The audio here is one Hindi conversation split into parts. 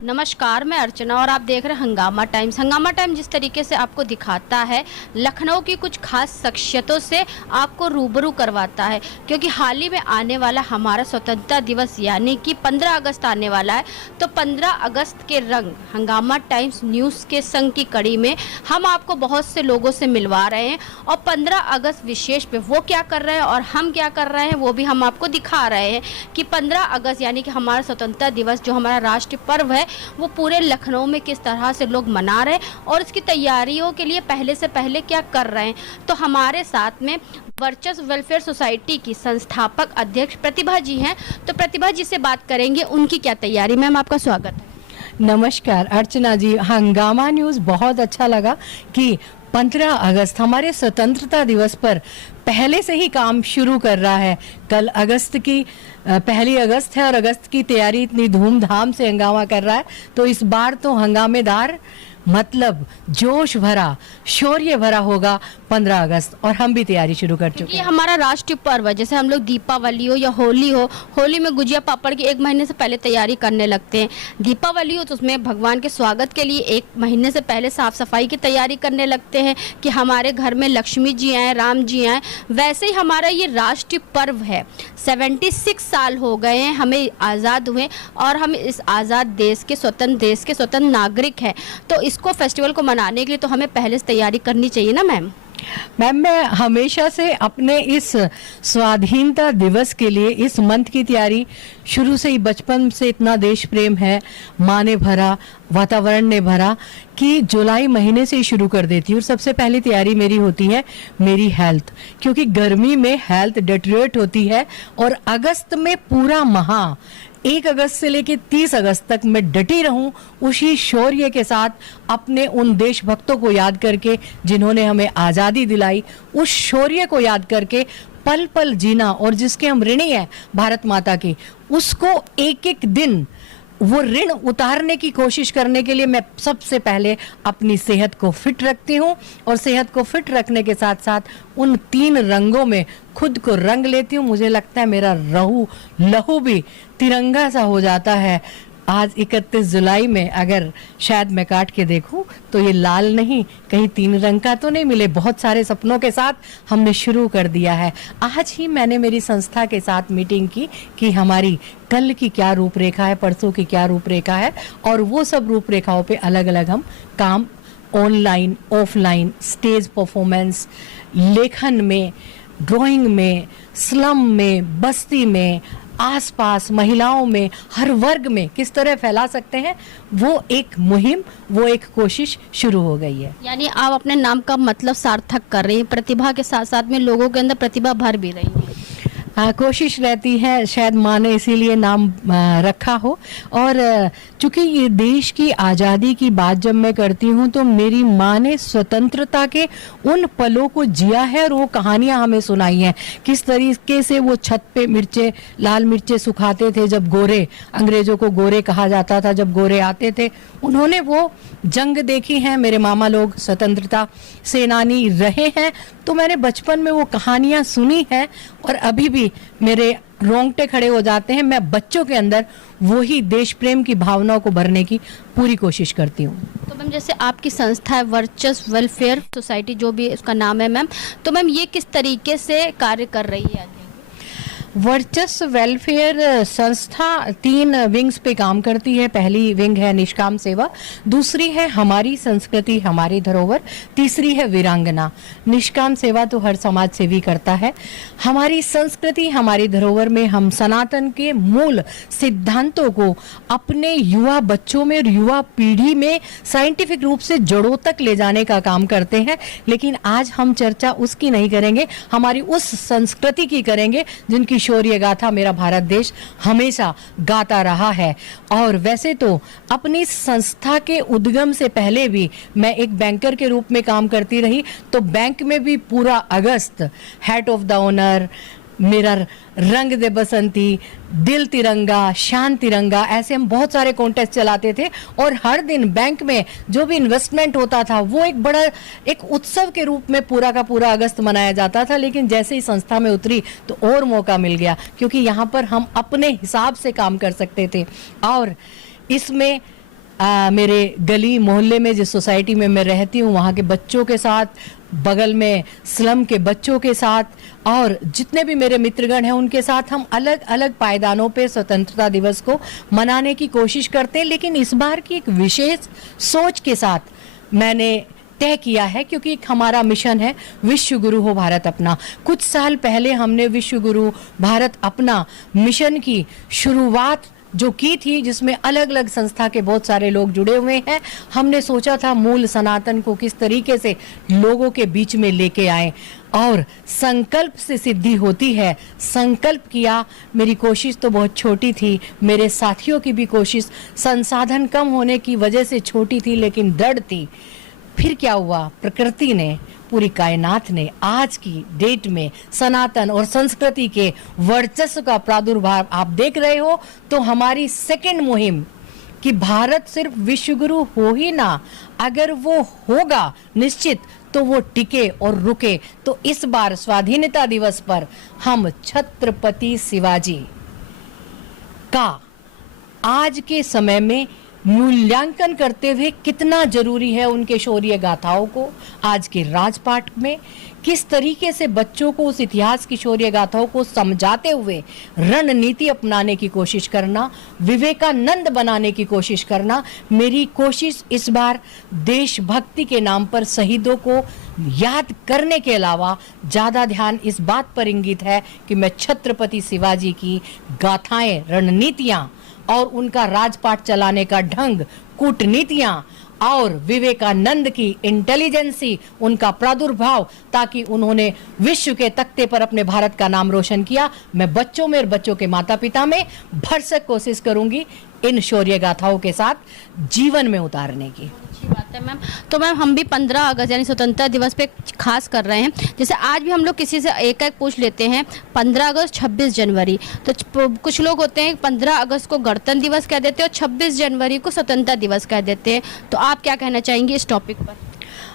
नमस्कार, मैं अर्चना और आप देख रहे हैं हंगामा टाइम्स। हंगामा टाइम्स जिस तरीके से आपको दिखाता है, लखनऊ की कुछ खास शख्सियतों से आपको रूबरू करवाता है, क्योंकि हाल ही में आने वाला हमारा स्वतंत्रता दिवस यानी कि 15 अगस्त आने वाला है। तो 15 अगस्त के रंग हंगामा टाइम्स न्यूज़ के संग की कड़ी में हम आपको बहुत से लोगों से मिलवा रहे हैं और 15 अगस्त विशेष पे वो क्या कर रहे हैं और हम क्या कर रहे हैं वो भी हम आपको दिखा रहे हैं कि 15 अगस्त यानी कि हमारा स्वतंत्रता दिवस जो हमारा राष्ट्रीय पर्व है वो पूरे लखनऊ में किस तरह से लोग मना रहे हैं और इसकी तैयारियों के लिए पहले से पहले क्या कर रहे हैं। तो हमारे साथ में वर्चस्व वेलफेयर सोसाइटी की संस्थापक अध्यक्ष प्रतिभा जी हैं। तो प्रतिभा जी से बात करेंगे, उनकी क्या तैयारी। मैम, आपका स्वागत है। नमस्कार अर्चना जी, हंगामा न्यूज़ बहुत अच्छा लगा कि 15 अगस्त हमारे स्वतंत्रता दिवस पर पहले से ही काम शुरू कर रहा है। कल अगस्त की पहली अगस्त है और अगस्त की तैयारी इतनी धूमधाम से हंगामा कर रहा है, तो इस बार तो हंगामेदार मतलब जोश भरा, शौर्य भरा होगा 15 अगस्त और हम भी तैयारी शुरू कर चुके हैं। ये हमारा राष्ट्रीय पर्व है, जैसे हम लोग दीपावली हो या होली हो, होली में गुजिया पापड़ की 1 महीने से पहले तैयारी करने लगते हैं। दीपावली हो तो उसमें भगवान के स्वागत के लिए 1 महीने से पहले साफ सफाई की तैयारी करने लगते हैं कि हमारे घर में लक्ष्मी जी आए, राम जी आए। वैसे ही हमारा ये राष्ट्रीय पर्व है। 76 साल हो गए हैं हमें आज़ाद हुए और हम इस आज़ाद देश के स्वतंत्र नागरिक हैं। तो इसको फेस्टिवल को मनाने के लिए तो हमें पहले से तैयारी करनी चाहिए ना मैम। मैं हमेशा से अपने इस स्वाधीनता दिवस के लिए इस मंथ की तैयारी शुरू से ही, बचपन से इतना देश प्रेम है, माँ ने भरा, वातावरण ने भरा कि जुलाई महीने से ही शुरू कर देती हूँ। और सबसे पहली तैयारी मेरी होती है मेरी हेल्थ, क्योंकि गर्मी में हेल्थ डिटेरियोरेट होती है और अगस्त में पूरा माह 1 अगस्त से लेकर 30 अगस्त तक मैं डटी रहूं उसी शौर्य के साथ, अपने उन देशभक्तों को याद करके जिन्होंने हमें आज़ादी दिलाई, उस शौर्य को याद करके पल पल जीना, और जिसके हम ऋणी हैं भारत माता की, उसको एक एक दिन वो ऋण उतारने की कोशिश करने के लिए मैं सबसे पहले अपनी सेहत को फिट रखती हूँ और सेहत को फिट रखने के साथ साथ उन 3 रंगों में खुद को रंग लेती हूँ। मुझे लगता है मेरा लहू भी तिरंगा सा हो जाता है। आज 31 जुलाई में अगर शायद मैं काट के देखूं तो ये लाल नहीं, कहीं 3 रंग का तो नहीं मिले। बहुत सारे सपनों के साथ हमने शुरू कर दिया है। आज ही मैंने मेरी संस्था के साथ मीटिंग की कि हमारी कल की क्या रूपरेखा है, परसों की क्या रूपरेखा है, और वो सब रूपरेखाओं पे अलग अलग हम काम, ऑनलाइन ऑफलाइन, स्टेज परफॉर्मेंस, लेखन में, ड्राइंग में, स्लम में, बस्ती में, आसपास, महिलाओं में, हर वर्ग में किस तरह फैला सकते हैं, वो एक मुहिम, वो एक कोशिश शुरू हो गई है। यानी आप अपने नाम का मतलब सार्थक कर रही हैं, प्रतिभा के साथ साथ में लोगों के अंदर प्रतिभा भर भी रही है। कोशिश रहती है, शायद माँ ने इसीलिए नाम रखा हो। और चूंकि ये देश की आज़ादी की बात जब मैं करती हूँ तो मेरी माँ ने स्वतंत्रता के उन पलों को जिया है और वो कहानियाँ हमें सुनाई हैं, किस तरीके से वो छत पे मिर्चे, लाल मिर्चे सुखाते थे जब गोरे, अंग्रेजों को गोरे कहा जाता था जब गोरे आते थे, उन्होंने वो जंग देखी है। मेरे मामा लोग स्वतंत्रता सेनानी रहे हैं, तो मैंने बचपन में वो कहानियाँ सुनी है और अभी भी मेरे रोंगटे खड़े हो जाते हैं। मैं बच्चों के अंदर वही देश प्रेम की भावनाओं को भरने की पूरी कोशिश करती हूँ। तो मैम, जैसे आपकी संस्था है वर्चस्व वेलफेयर सोसाइटी, जो भी उसका नाम है मैम, तो मैम ये किस तरीके से कार्य कर रही है? वर्चस्व वेलफेयर संस्था 3 विंग्स पे काम करती है। पहली विंग है निष्काम सेवा, दूसरी है हमारी संस्कृति हमारी धरोहर, तीसरी है वीरांगना। निष्काम सेवा तो हर समाज सेवी करता है। हमारी संस्कृति हमारी धरोहर में हम सनातन के मूल सिद्धांतों को अपने युवा बच्चों में और युवा पीढ़ी में साइंटिफिक रूप से जड़ों तक ले जाने का काम करते हैं। लेकिन आज हम चर्चा उसकी नहीं करेंगे, हमारी उस संस्कृति की करेंगे जिनकी शौर्य गाथा मेरा भारत देश हमेशा गाता रहा है। और वैसे तो अपनी संस्था के उद्गम से पहले भी मैं एक बैंकर के रूप में काम करती रही, तो बैंक में भी पूरा अगस्त हैट ऑफ द ऑनर, मेरा रंग दे बसंती, दिल तिरंगा, शान तिरंगा, ऐसे हम बहुत सारे कॉन्टेस्ट चलाते थे। और हर दिन बैंक में जो भी इन्वेस्टमेंट होता था वो एक बड़ा एक उत्सव के रूप में पूरा का पूरा अगस्त मनाया जाता था। लेकिन जैसे ही संस्था में उतरी तो और मौका मिल गया, क्योंकि यहाँ पर हम अपने हिसाब से काम कर सकते थे। और इसमें मेरे गली मोहल्ले में जिस सोसाइटी में मैं रहती हूँ वहाँ के बच्चों के साथ, बगल में स्लम के बच्चों के साथ और जितने भी मेरे मित्रगण हैं उनके साथ हम अलग अलग पायदानों पे स्वतंत्रता दिवस को मनाने की कोशिश करते हैं। लेकिन इस बार की एक विशेष सोच के साथ मैंने तय किया है, क्योंकि हमारा मिशन है विश्व गुरु हो भारत अपना। कुछ साल पहले हमने विश्व गुरु भारत अपना मिशन की शुरुआत जो की थी, जिसमें अलग अलग संस्था के बहुत सारे लोग जुड़े हुए हैं। हमने सोचा था मूल सनातन को किस तरीके से लोगों के बीच में लेके आए और संकल्प से सिद्धि होती है। संकल्प किया, मेरी कोशिश तो बहुत छोटी थी, मेरे साथियों की भी कोशिश संसाधन कम होने की वजह से छोटी थी लेकिन दृढ़ थी। फिर क्या हुआ, प्रकृति ने, पूरी कायनात ने आज की डेट में सनातन और संस्कृति के वर्चस्व का प्रादुर्भाव आप देख रहे हो। तो हमारी सेकंड मुहिम कि भारत सिर्फ विश्व गुरु हो ही ना, अगर वो होगा निश्चित तो वो टिके और रुके। तो इस बार स्वाधीनता दिवस पर हम छत्रपति शिवाजी का आज के समय में मूल्यांकन करते हुए कितना जरूरी है उनके शौर्य गाथाओं को आज के राजपाट में, किस तरीके से बच्चों को उस इतिहास की शौर्य गाथाओं को समझाते हुए रणनीति अपनाने की कोशिश करना, विवेकानंद बनाने की कोशिश करना। मेरी कोशिश इस बार देशभक्ति के नाम पर शहीदों को याद करने के अलावा ज़्यादा ध्यान इस बात पर इंगित है कि मैं छत्रपति शिवाजी की गाथाएं, रणनीतियां और उनका राजपाट चलाने का ढंग, कूटनीतियां और विवेकानंद की इंटेलिजेंसी, उनका प्रादुर्भाव, ताकि उन्होंने विश्व के तख्ते पर अपने भारत का नाम रोशन किया, मैं बच्चों में और बच्चों के माता पिता में भरसक कोशिश करूंगी इन शौर्य गाथाओं के साथ जीवन में उतारने की। अच्छी बात है मैम। तो मैम हम भी 15 अगस्त यानी स्वतंत्रता दिवस पे खास कर रहे हैं। जैसे आज भी हम लोग किसी से एक एक पूछ लेते हैं 15 अगस्त 26 जनवरी, तो कुछ लोग होते हैं 15 अगस्त को गणतंत्र दिवस कह देते हैं और 26 जनवरी को स्वतंत्रता दिवस कह देते हैं। तो आप क्या कहना चाहेंगे इस टॉपिक पर?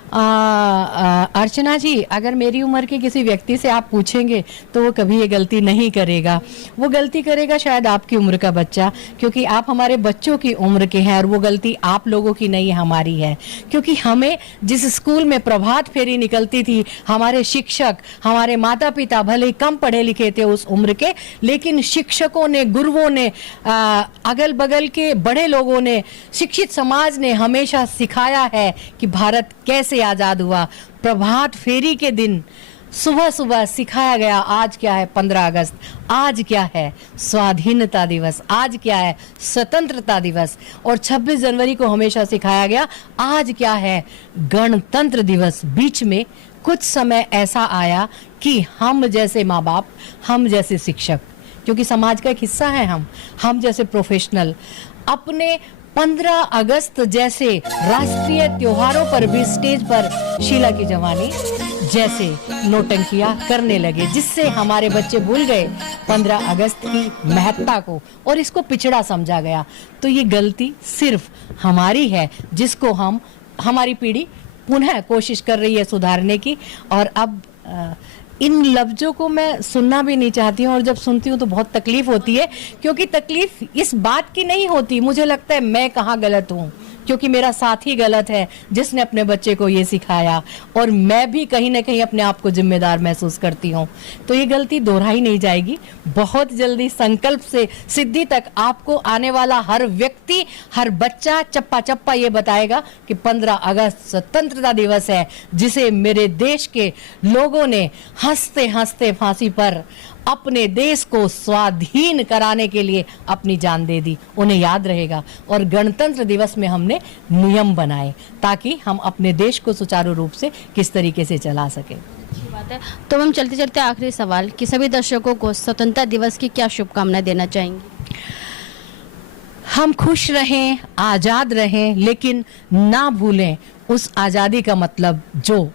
अर्चना जी, अगर मेरी उम्र के किसी व्यक्ति से आप पूछेंगे तो वो कभी ये गलती नहीं करेगा। वो गलती करेगा शायद आपकी उम्र का बच्चा, क्योंकि आप हमारे बच्चों की उम्र के हैं और वो गलती आप लोगों की नहीं हमारी है। क्योंकि हमें जिस स्कूल में प्रभात फेरी निकलती थी, हमारे शिक्षक, हमारे माता पिता भले ही कम पढ़े लिखे थे उस उम्र के, लेकिन शिक्षकों ने, गुरुओं ने, अगल बगल के बड़े लोगों ने, शिक्षित समाज ने हमेशा सिखाया है कि भारत कैसे आजाद हुआ। प्रभात फेरी के दिन सुबह सुबह सिखाया गया आज क्या है 15 अगस्त, आज क्या है स्वाधीनता दिवस, आज क्या है स्वतंत्रता दिवस। और 26 जनवरी को हमेशा सिखाया गया आज क्या है गणतंत्र दिवस। बीच में कुछ समय ऐसा आया कि हम जैसे माँ बाप, हम जैसे शिक्षक, क्योंकि समाज का एक हिस्सा है हम जैसे प्रोफेशनल, अपने 15 अगस्त जैसे राष्ट्रीय त्योहारों पर भी स्टेज पर शीला की जवानी जैसे नौटंकियां करने लगे, जिससे हमारे बच्चे भूल गए 15 अगस्त की महत्ता को और इसको पिछड़ा समझा गया। तो ये गलती सिर्फ हमारी है, जिसको हमारी पीढ़ी पुनः कोशिश कर रही है सुधारने की। और अब इन लफ्जों को मैं सुनना भी नहीं चाहती हूँ, और जब सुनती हूँ तो बहुत तकलीफ होती है, क्योंकि तकलीफ इस बात की नहीं होती, मुझे लगता है मैं कहाँ गलत हूँ, क्योंकि मेरा साथी गलत है जिसने अपने बच्चे को ये सिखाया, और मैं भी कहीं ना कहीं अपने आप को जिम्मेदार महसूस करती हूँ। तो ये गलती दोहराई नहीं जाएगी। बहुत जल्दी संकल्प से सिद्धि तक आपको आने वाला हर व्यक्ति, हर बच्चा चप्पा चप्पा ये बताएगा कि 15 अगस्त स्वतंत्रता दिवस है, जिसे मेरे देश के लोगों ने हंसते हंसते फांसी पर अपने देश को स्वाधीन कराने के लिए अपनी जान दे दी, उन्हें याद रहेगा। और गणतंत्र दिवस में हमने नियम बनाए ताकि हम अपने देश को सुचारू रूप से किस तरीके से चला सके। अच्छी बात है। तो हम चलते चलते आखिरी सवाल कि सभी दर्शकों को स्वतंत्रता दिवस की क्या शुभकामनाएं देना चाहेंगे? हम खुश रहें, आजाद रहें, लेकिन ना भूलें उस आजादी का मतलब जो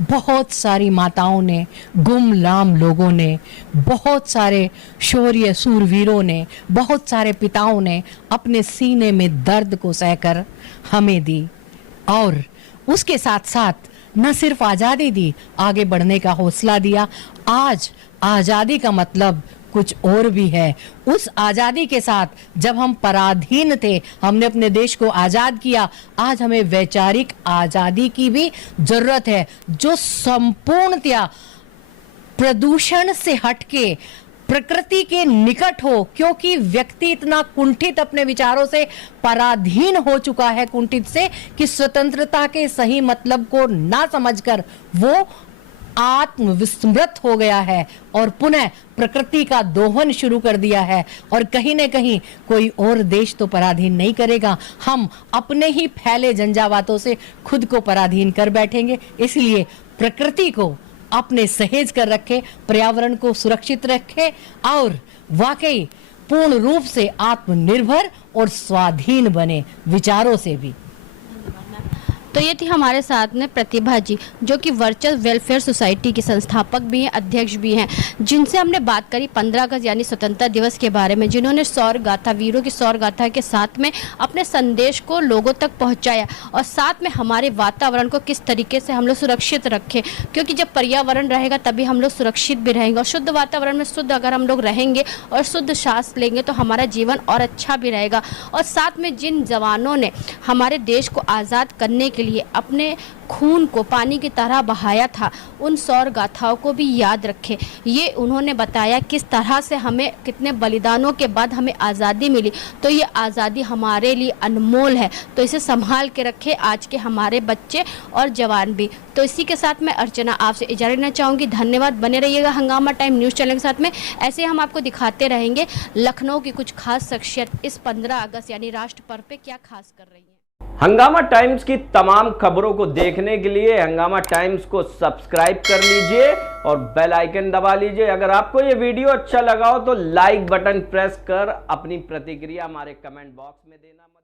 बहुत सारी माताओं ने, गुमनाम लोगों ने, बहुत सारे शौर्य सूरवीरों ने, बहुत सारे पिताओं ने अपने सीने में दर्द को सहकर हमें दी, और उसके साथ साथ न सिर्फ आज़ादी दी, आगे बढ़ने का हौसला दिया। आज आज़ादी का मतलब कुछ और भी है। उस आजादी के साथ जब हम पराधीन थे, हमने अपने देश को आजाद किया, आज हमें वैचारिक आजादी की भी जरूरत है, जो संपूर्णतया प्रदूषण से हटके प्रकृति के निकट हो, क्योंकि व्यक्ति इतना कुंठित अपने विचारों से पराधीन हो चुका है, कुंठित से, कि स्वतंत्रता के सही मतलब को ना समझकर वो आत्मविस्मृत हो गया है और पुनः प्रकृति का दोहन शुरू कर दिया है। और कहीं न कहीं कोई और देश तो पराधीन नहीं करेगा, हम अपने ही फैले झंझावातों से खुद को पराधीन कर बैठेंगे। इसलिए प्रकृति को अपने सहेज कर रखे, पर्यावरण को सुरक्षित रखे और वाकई पूर्ण रूप से आत्मनिर्भर और स्वाधीन बने, विचारों से भी। तो ये थी हमारे साथ में प्रतिभा जी, जो कि वर्चुअल वेलफेयर सोसाइटी की संस्थापक भी हैं, अध्यक्ष भी हैं, जिनसे हमने बात करी 15 अगस्त यानी स्वतंत्रता दिवस के बारे में, जिन्होंने सौर गाथा, वीरों की सौर गाथा के साथ में अपने संदेश को लोगों तक पहुंचाया और साथ में हमारे वातावरण को किस तरीके से हम लोग सुरक्षित रखें, क्योंकि जब पर्यावरण रहेगा तभी हम लोग सुरक्षित भी रहेंगे। और शुद्ध वातावरण में शुद्ध अगर हम लोग रहेंगे और शुद्ध सांस लेंगे तो हमारा जीवन और अच्छा भी रहेगा। और साथ में जिन जवानों ने हमारे देश को आज़ाद करने के लिए अपने खून को पानी की तरह बहाया था, उन सौर गाथाओं को भी याद रखें। ये उन्होंने बताया किस तरह से हमें, कितने बलिदानों के बाद हमें आज़ादी मिली, तो ये आज़ादी हमारे लिए अनमोल है, तो इसे संभाल के रखें आज के हमारे बच्चे और जवान भी। तो इसी के साथ मैं अर्चना आपसे इजाज़त लेना चाहूँगी। धन्यवाद। बने रहिएगा हंगामा टाइम न्यूज़ चैनल के साथ में। ऐसे हम आपको दिखाते रहेंगे लखनऊ की कुछ खास शख्सियत इस 15 अगस्त यानी राष्ट्र पर्व पे क्या खास कर रही है। हंगामा टाइम्स की तमाम खबरों को देखने के लिए हंगामा टाइम्स को सब्सक्राइब कर लीजिए और बेल आइकन दबा लीजिए। अगर आपको ये वीडियो अच्छा लगा हो तो लाइक बटन प्रेस कर अपनी प्रतिक्रिया हमारे कमेंट बॉक्स में देना मत